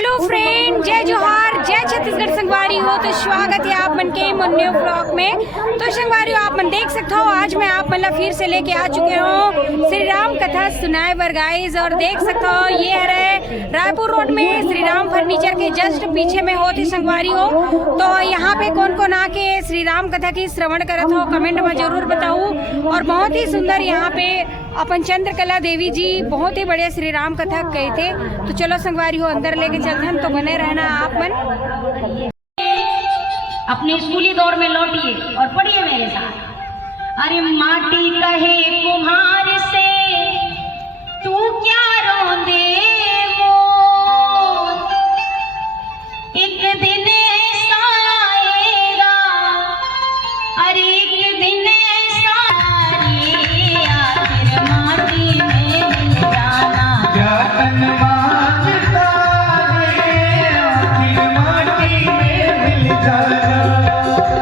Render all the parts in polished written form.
Hello friend, जय जोहार, जय छत्तीसगढ़ संगवारी हो। तो स्वागत है आप मन के मुन्ने ब्लॉग में। तो संगवारी हो, आप मन देख सकते हो आज मैं आप मतलब फिर से लेके आ चुके हूँ श्री राम कथा सुनाए बर गाइस। और देख सकते हो ये है रायपुर रोड में श्री राम फर्नीचर के जस्ट पीछे में होती संगवारी हो। तो यहाँ पे कौन कौन आके श्री राम कथा की श्रवण करत हो कमेंट में जरूर बताऊँ। और बहुत ही सुंदर यहाँ पे अपन चंद्रकला देवी जी बहुत ही बढ़िया श्री राम कथा कहे थे। तो चलो संगवारी हो अंदर लेके चलते हैं, तो बने रहना आप मन। अपने स्कूली दौर में लौटिए और पढ़िए मेरे साथ। अरे माटी कहे कुम्हार से तू क्या रोंदे मोर, एक दिन ऐसा आएगा, अरे एक दिन ऐसा आएगा, आखिर माटी में मिल जाना क्या तन मांगता है, आखिर माटी में मिल जाना।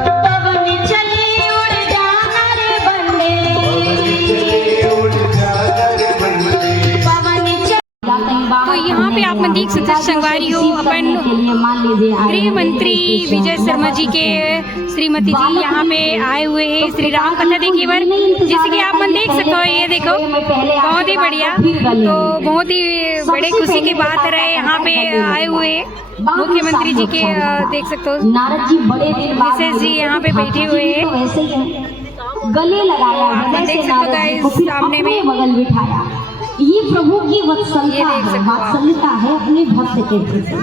पवन चले उड़ जाना रे बंदे, तो यहाँ पे आप मन देख सकते हैं संगवारी हो अपन गृह मंत्री विजय शर्मा जी के श्रीमती जी यहाँ पे आए हुए हैं श्री राम कथा देखिए बार। जैसे कि आप मन देख सकते हो, ये देखो बहुत ही बढ़िया। तो बहुत ही बड़े खुशी की बात रहे यहाँ पे आए हुए मुख्यमंत्री जी के देख सकते हो नारद जी बड़े विशेष जी यहाँ पे बैठे हुए हैं। गले लगाया, देख सकते हो गाइस सामने में बगल बिठाया। ये प्रभु की वात्सल्यता है अपने भक्त के प्रति।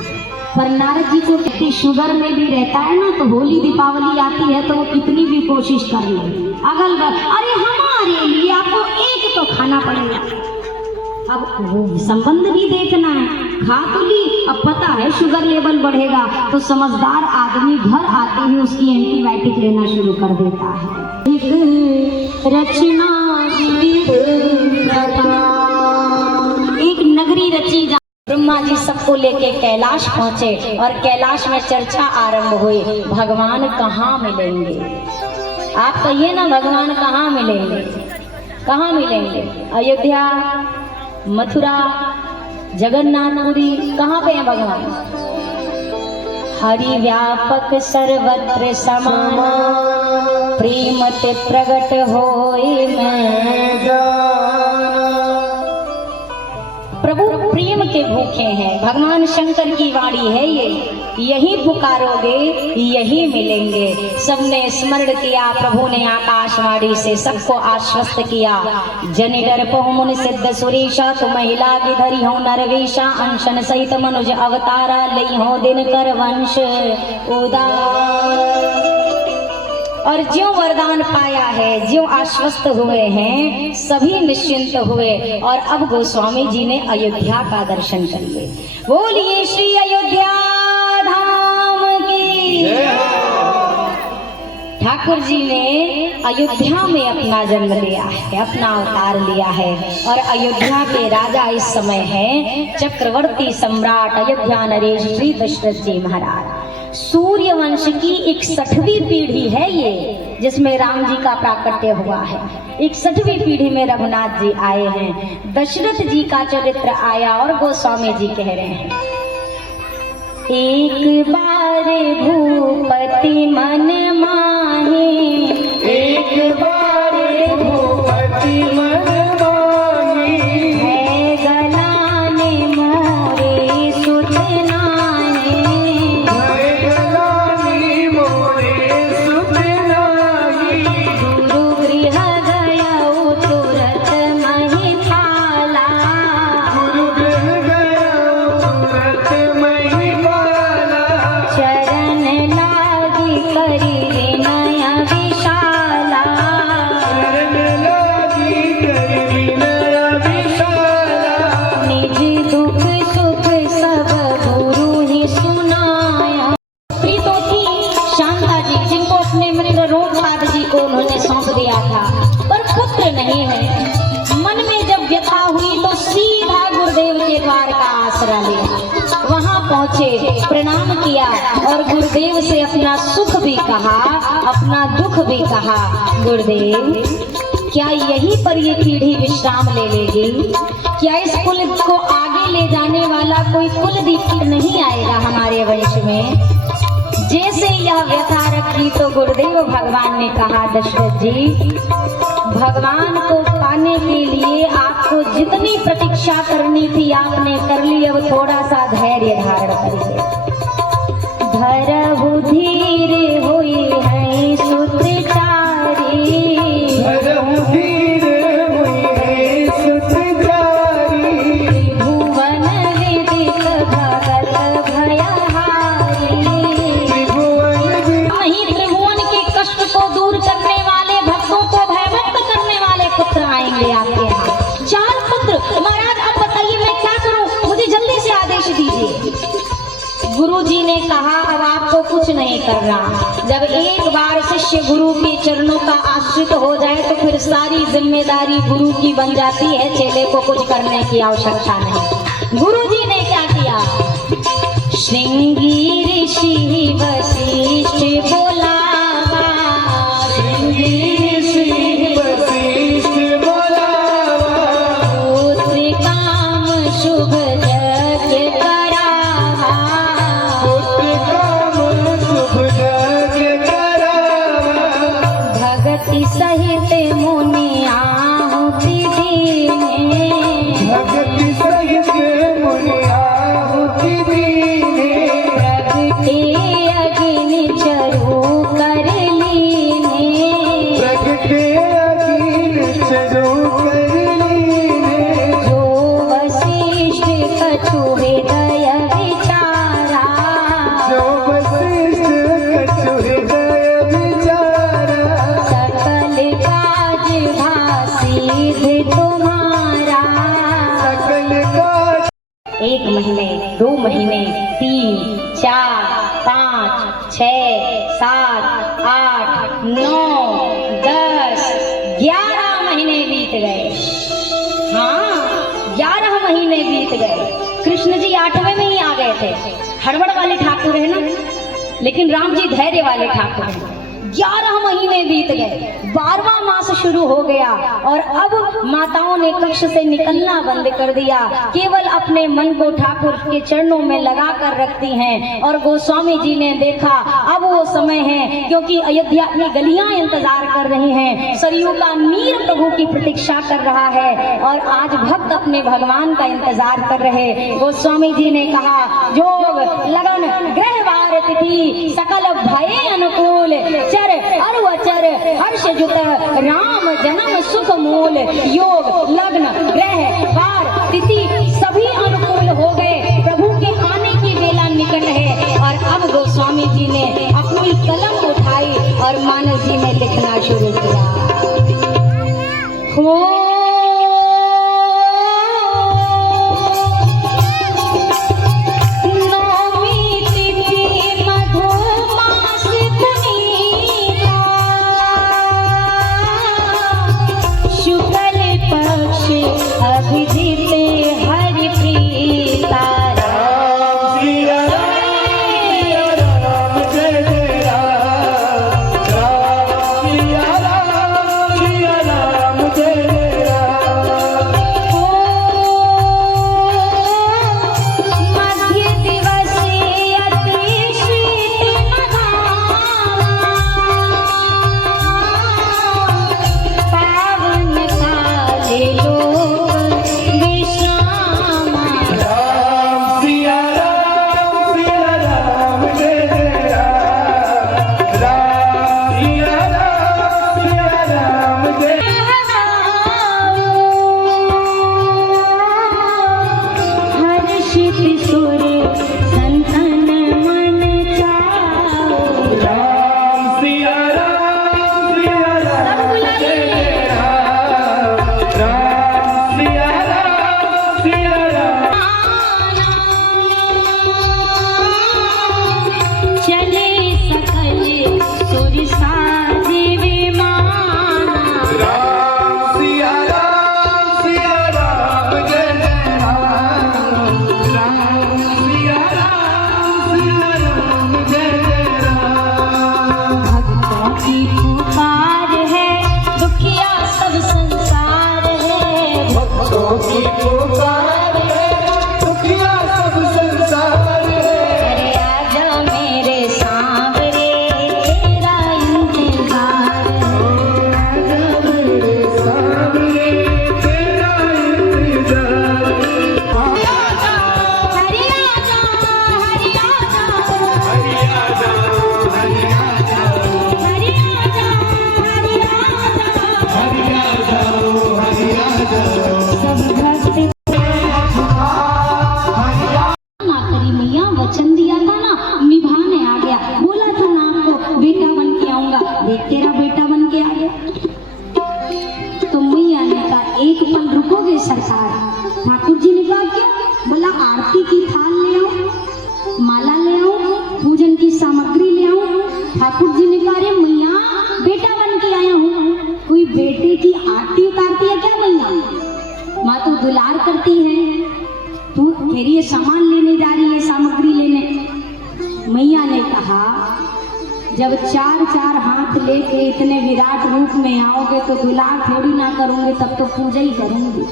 पर नारद जी को कितनी शुगर में भी रहता है ना, तो होली दीपावली आती है तो वो कितनी भी कोशिश कर ले अगल बगल, अरे हमारे लिए आपको एक तो खाना पड़ेगा। अब वो संबंध भी देखना है, खा तो ली, अब पता है शुगर लेवल बढ़ेगा तो समझदार आदमी घर आते ही उसकी एंटीबायोटिक लेना शुरू कर देता है। एक रचना एक नगरी रची, ब्रह्मा जी सबको लेके कैलाश पहुंचे और कैलाश में चर्चा आरंभ हुई, भगवान कहाँ मिलेंगे। आप कहिए ना, भगवान कहाँ मिलेंगे, कहाँ मिलेंगे? अयोध्या, मथुरा, जगन्नाथपुरी, कहाँ पे हैं भगवान? हरि व्यापक सर्वत्र समाना, प्रेम ते प्रगट होए मैं। प्रभु प्रेम के भूखे हैं, भगवान शंकर की वाणी है ये, यही पुकारोगे यही मिलेंगे। सबने स्मरण किया, प्रभु ने आकाशवाणी से सबको आश्वस्त किया। जनि डर पहु मुनि सिद्ध सुरेशा, तुम महिला की धरी हो नरवेशा, अंशन सहित मनुज अवतारा, लई हो दिन कर वंश उदार। और ज्यों वरदान पाया है, ज्यों आश्वस्त हुए हैं, सभी निश्चिंत हुए। और अब गोस्वामी जी ने अयोध्या का दर्शन कर लिए। बोलिए श्री अयोध्या धाम की। ठाकुर जी ने अयोध्या में अपना जन्म लिया है, अपना अवतार लिया है। और अयोध्या के राजा इस समय हैं चक्रवर्ती सम्राट अयोध्या नरेश श्री दशरथ जी महाराज। सूर्य वंश की 61वीं पीढ़ी है ये, जिसमें राम जी का प्राकट्य हुआ है। 61वीं पीढ़ी में रघुनाथ जी आए हैं, दशरथ जी का चरित्र आया। और गोस्वामी जी कह रहे हैं, एक बार भूपति मन माहे, एक बार भूपति मन माहे, है गलाने मोरे सुतनाए, है गलाने मोरे सुतनाए, गुरु गृह गया तुरत महिपाला, गुरु गृह गया तुरत महिपाला, चरण लागी करी विनय विशाला, चरण लागी करी विनय विशाला, निज दुख सुख सब गुरु ही सुनाया। प्रीतों थी शांता जी, जिनको अपने मित्र रोमपाद जी को उन्होंने सौंप दिया था, पर पुत्र नहीं है। मन में जब व्यथा हुई तो सीधा गुरुदेव के द्वार का आसरा लिया, वहां पहुंचे, प्रणाम किया और गुरुदेव से अपना सुख भी कहा, अपना दुख भी कहा। गुरुदेव, क्या यहीं पर ये पीढ़ी विश्राम ले लेगी? क्या इस कुल को आगे ले जाने वाला कोई कुलदीप नहीं आएगा हमारे वंश में। जैसे यह व्यथा रखी तो गुरुदेव भगवान ने कहा, दशरथ जी, भगवान को पाने के लिए आपको जितनी प्रतीक्षा करनी थी आपने कर ली, अब थोड़ा सा धैर्य धारण करिए। धरहु धीर हुई है सुतचारी, धरहु धीर हुई है सुतचारी, भुवन विदित भगत भयहारी। नहीं, त्रिभुवन के कष्ट को दूर करने वाले, भक्तों को भयमुक्त करने वाले पुत्र आएंगे आपके यहाँ। 4 पुत्र। महाराज आप बताइए मैं क्या करूं, मुझे जल्दी से आदेश दीजिए। गुरु जी ने कहा अब आपको कुछ नहीं करना। जब एक बार शिष्य गुरु के चरणों का आश्रित हो जाए तो फिर सारी जिम्मेदारी गुरु की बन जाती है, चेले को कुछ करने की आवश्यकता नहीं। गुरु जी ने क्या किया? श्रृंगी ऋषि वशिष्ठ बोलावा, श्रृंगी ऋषि वशिष्ठ बोलावा, पुत्र काम शुभ यज्ञ करावा, पुत्र काम शुभ यज्ञ करावा, भगति सहित मुनि आहुति दीने, भक्ति सहित मुनि आहुति दीने, प्रगटे अग्नि चरु कर लीने, प्रगटे अग्नि चरु कर लीने, जो वशिष्ठ कछु हृदय विचारा, जो वशिष्ठ कछु हृदय विचारा, सकल काज भासिद्ध तुम्हारा। सकल काज। 1 महीने, 2 महीने, 3, 4, 5, 6, 7, 8, 9, 10, 11 महीने बीत गए। हाँ, 11 महीने बीत गए। कृष्ण जी 8वें में ही आ गए थे। हड़बड़ वाले ठाकुर है ना, लेकिन राम जी धैर्य वाले ठाकुर हैं। 11 महीने बीत गए, 12वां मास शुरू हो गया और अब माताओं ने कक्ष से निकलना बंद कर दिया, केवल अपने मन को ठाकुर के चरणों में लगा कर रखती हैं। और गोस्वामी जी ने देखा अब वो समय है, क्योंकि अयोध्या की गलियां इंतजार कर रही हैं, सरयू का नीर प्रभु की प्रतीक्षा कर रहा है और आज भक्त अपने भगवान का इंतजार कर रहे। गोस्वामी जी ने कहा, जोग लगन ग्रह वार तिथि सकल भये अनुकूल, चर अरु अचर हर्ष जुत राम जन्म सुख मूल, योग लग्न ग्रह वार तिथि सभी अनुकूल हो गए। प्रभु के आने की वेला निकट है और अब गोस्वामी जी ने अपनी कलम उठाई और मानस जी में लिखना शुरू किया। हो शुक्ल पक्ष अभिजीत भैया वचन दिया था ना, निभाने आ गया। बोला था ना आपको बेटा बन के आऊंगा, देख तेरा बेटा बन के आ गया। तो मैया ने कहा एक पल रुकोगे सरकार? ठाकुर जी ने कहा क्यों? बोला आरती की थाल ले आओ, माला ले आओ, पूजन की सामग्री ले आओ। ठाकुर जी ने कहा अरे मैया बेटा बन के आया हूँ, कोई बेटे की आरती उतारती है क्या मैया? माँ तो दुलार करती है, तू फिर ये सामान लेने जा रही है, सामग्री लेने। मैया ने कहा जब चार चार हाथ लेके इतने विराट रूप में आओगे तो दुलार थोड़ी ना करूंगी, तब तो पूजा ही करूंगी।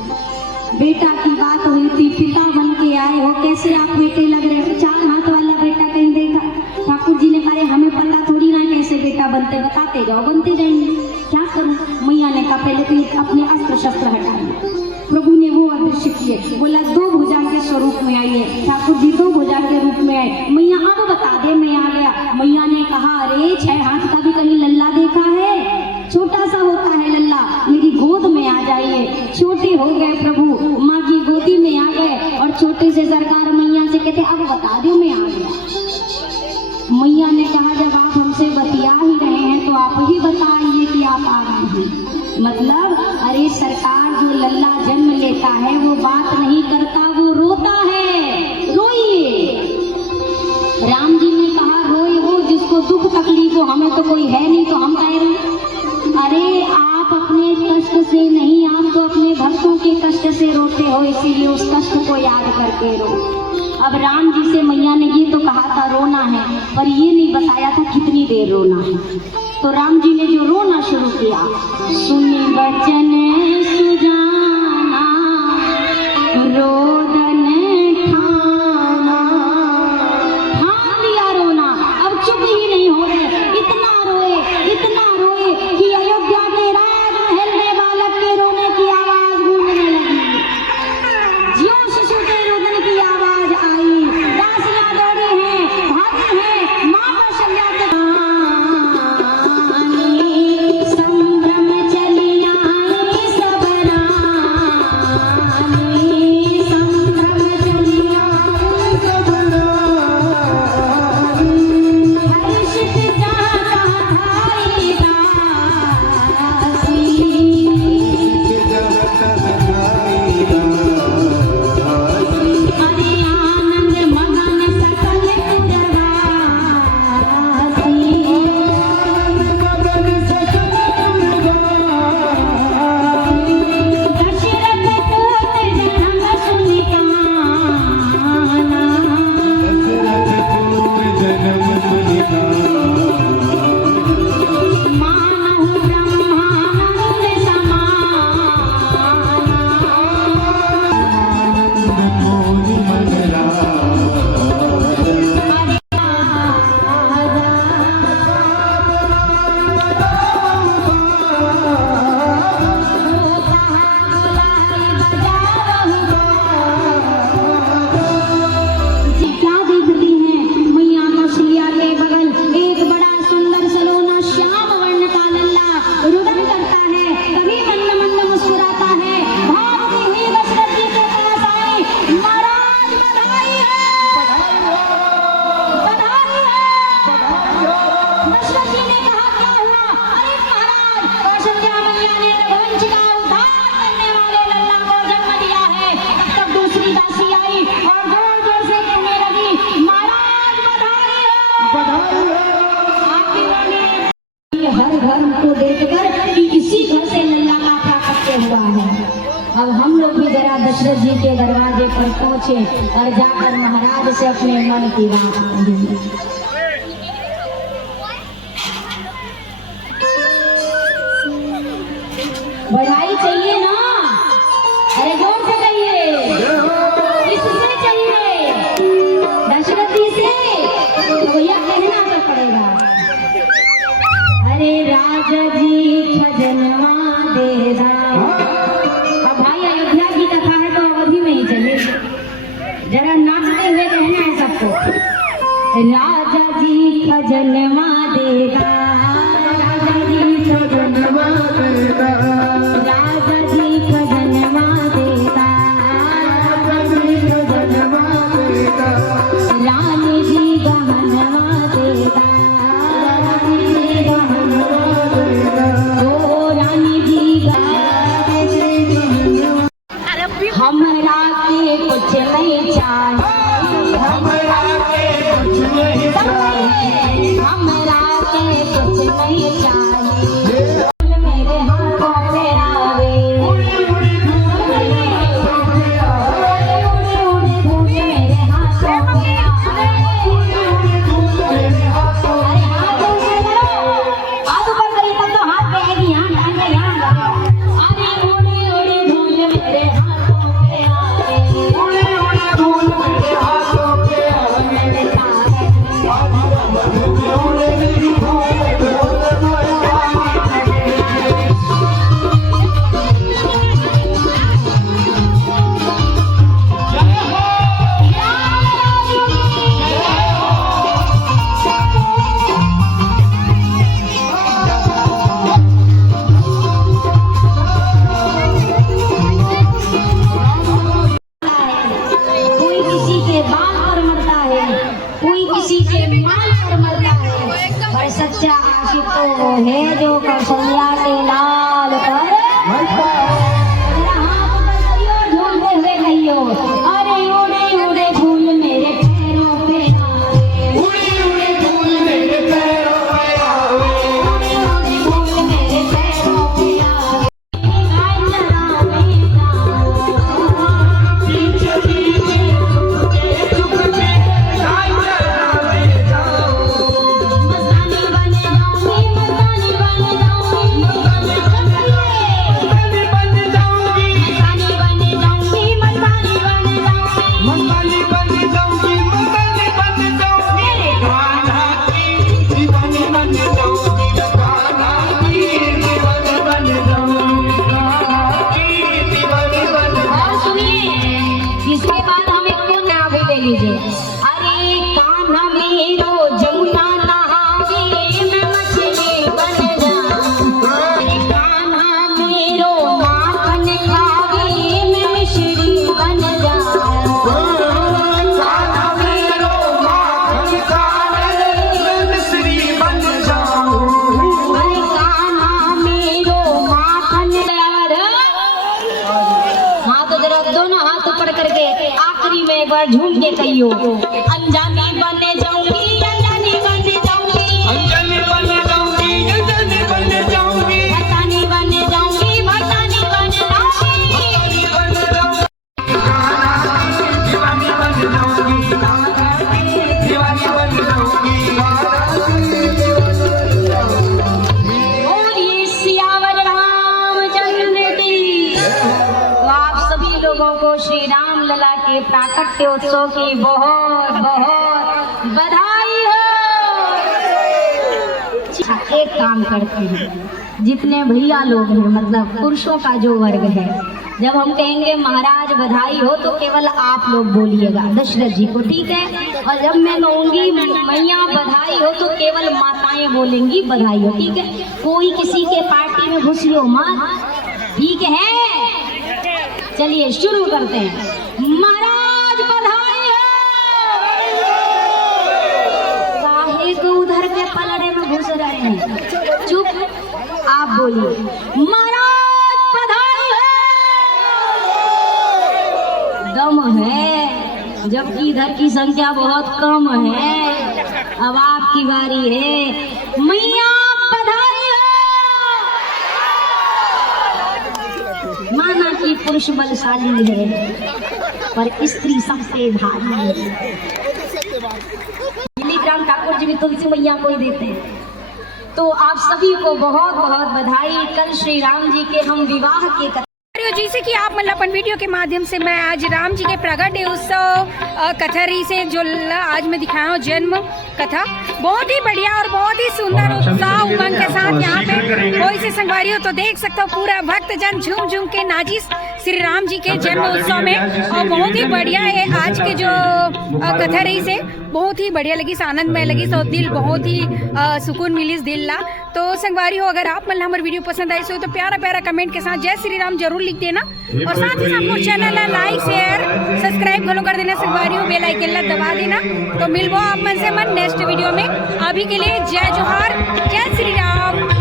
बेटा की बात हुई थी, पिता बन के आए हो, कैसे आप बेटे लग रहे हो? चार हाथ वाला बेटा कहीं देखा? ठाकुर जी ने कहा हमें पता थोड़ी ना कैसे बेटा बनते, बताते जाओ बनते जाएंगे, क्या करूं? मैया ने कहा पहले तो ये अपने अस्त्र शस्त्र हटाइए। प्रभु ने वो अदृश्य किए, बोला दो भुजा के स्वरूप में आइए। ठाकुर जी दो भुजा के रूप में आए। मैया अब बता दे, मैं आ गया। मैया ने कहा अरे 6 हाथ का भी कहीं लल्ला देखा है? छोटा सा होता है लल्ला, मेरी गोद में आ जाइए। छोटे हो गए प्रभु, माँ की गोदी में आ गए और छोटे से सरकार मैया से कहते अब बता दो मैं आ गया। मैया ने कहा जब आप हमसे बतिया ही रहे हैं तो आप ही बताइए कि आप आ गए हैं। मतलब अरे सरकार जो लल्ला जन्म लेता है वो बात नहीं करता, वो रोता है, रोइए। राम जी ने कहा रोए वो जिसको दुख तकलीफ हो, हमें तो कोई है नहीं तो हम कह रहे हैं। अरे आप अपने कष्ट से नहीं, आप तो अपने भक्तों के कष्ट से रोते हो, इसीलिए उस कष्ट को याद करके रो। अब राम जी से मैया ने ये तो कहा था रोना है, पर ये नहीं बताया था कितनी देर रोना है। तो राम जी ने जो रोना शुरू किया, सुनी बचन सुजाना रोदन ठाना, ठान लिया रोना, अब चुप ही नहीं हो रहे। इतना रोए कि अयोध्या के राजमहल में बालक के रोने की आवाज गूंजने लगी। ज्यों शिशु के रोदन की आवाज आई, दासियां दौड़ी हैं, भागी हैं, माँ का शल्य संभ्रम चली आई सब रानी, संभ्रम चली आई सब रानी, हर्षित जाता भाई दासी, अरे आनंद मगन सकल दशरथ पुत्र जन्म सुनि काना, मानहु ब्रह्मानंद जी क्या देखती हैं मैया कौशल्या के बगल एक बड़ा सुंदर सलोना श्याम वर्ण का लल्ला रुदन करता है, कभी मंद मंद मुस्कुराता है। भावती हुई दशरथ जी के पास आई, महाराज बधाई है, बधाई है। दशरथ जी ने कहा क्या हुआ? अरे महाराज कौशल्या मैया ने रघुवंश का उद्धार करने वाले लल्ला को जन्म दिया है। तब दूसरी दासी आई और जोर जोर से कहने लगी महाराज बधाई है, आपकी वाणी हर घर को देखकर कि इसी घर से लल्ला का प्राकट्य हुआ है। अब हम लोग भी जरा दशरथ जी के दरवाजे पर पहुंचे और जाकर महाराज से अपने मन की बात कहेंगे। बधाई चाहिए ना? अरे जोर से कहिए, किससे चाहिए? दशरथ जी से? तो भैया कहना तो पड़ेगा। अरे राजा जी खजनवा दे दाओ। अब भाई अयोध्या की कथा है तो अवधि में ही चले, जरा नाचते हुए कहना है सबको। राजा जी खजनवा दे दाओ, राजा जी खजनवा दे दाओ, राजा जी खजनवा दे दाओ, राजा जी खजनवा दे दाओ। माल पर मरता है, पर सच्चा आशिक तो है जो कौशल्या के लाल पर मरता है। हाथ बंदियों झूमते हुए कहियो, अरे उड़े उड़े फूल मेरे पैरों पे आए, उड़े उड़े फूल मेरे पैरों पे आवे, उड़े उड़े फूल मेरे पैरों पे आए। गाय चराने जाओ, पीछे पीछे छुप के गाय चराने जाओ, मस्तानी बन जाऊंगी, मस्तानी बन जाऊंगी, मस्तानी बन जाऊंगी, मस्तानी बन जाऊंगी, मस्तानी बन जाऊंगी, मस्तानी बन जाऊंगी, कान्हा की दीवानी बन जाऊंगी, कान्हा की दीवानी बन जाऊंगी, कान्हा की दीवानी बन और सुनिए, इसके बाद हम एक को ना भी ले लीजिए। अरे कान्हा मेरो जमुना नहावे, मैं मछली बन जाऊं, अरे कान्हा मेरो माखन खावे, मैं मिश्री बन जाऊं, कान्हा मेरो माखन खावे, मैं मिश्री बन जाऊं, अरे कान्हा मेरो माखन हाथ जरा दोनों हाथ ऊपर करके आखिरी में एक बार झूम के कहियो, अनजानी बने जाऊंगी, अनजानी बने जाऊंगी, अंजलि बन जाऊंगी, अंजलि बन जाऊंगी, भटानी बने जाऊंगी, भटानी बने जाऊंगी, बन जाऊंगी, कान्हा की दीवानी बन जाऊंगी, कान्हा की दीवानी बन जाऊंगी, कान्हा की दीवानी बन जाऊंगी। बोलिए सियावर रामचंद्र की। तो आप सभी लोगों को श्री राम लला के प्राकट्य उत्सव की बहुत बहुत बधाई हो। अच्छा, एक काम करते हैं, जितने भैया लोग हैं, मतलब पुरुषों का जो वर्ग है, जब हम कहेंगे महाराज बधाई हो तो केवल आप लोग बोलिएगा दशरथ जी को, ठीक है? और जब मैं कहूँगी मैया बधाई हो तो केवल माताएं बोलेंगी बधाई हो, ठीक है? कोई किसी के पार्टी में घुसियो मत, ठीक है? चलिए शुरू करते हैं। महाराज बधाई हो। काहे को उधर के पलड़े में घुस रहे हैं? चुप, आप बोलिए महाराज बधाई हो। दम है, जबकि इधर की संख्या बहुत कम है। अब आपकी बारी है, मैया बधाई हो। माना कि पुरुष बलशाली है पर स्त्री सबसे भारी है। दिलीप ठाकुर जी भी तुलसी मैया को ही देते हैं। तो आप सभी को बहुत बहुत बधाई। कल श्री राम जी के हम विवाह के जैसे कि आप मतलब अपन वीडियो के माध्यम से मैं आज राम जी के प्रगट उत्सव कथा रही से जो आज मैं दिखाया हूँ जन्म कथा, बहुत ही बढ़िया और बहुत ही सुंदर उत्साह उमंग के साथ यहाँ पे कोई से संगवारी हो तो देख सकते हो पूरा भक्त जन झूम झूम के नाजिस श्री राम जी के जन्म उत्सव में। और बहुत ही बढ़िया है आज के जो कथा रही से, बहुत ही बढ़िया लगी, आनंदमय लगी, तो दिल बहुत ही सुकून मिली दिल ला। तो संगवारी हो अगर आप मतलब हमारे वीडियो पसंद आई सो तो प्यारा प्यारा कमेंट के साथ जय श्री राम जरूर लिख देना और साथ ही साथ channel like share subscribe follow कर देना। संगवारी हो बेल आइकन दबा देना। तो मिलबो आप मन से मन नेक्स्ट वीडियो में। अभी के लिए जय जोहार, जय श्री राम।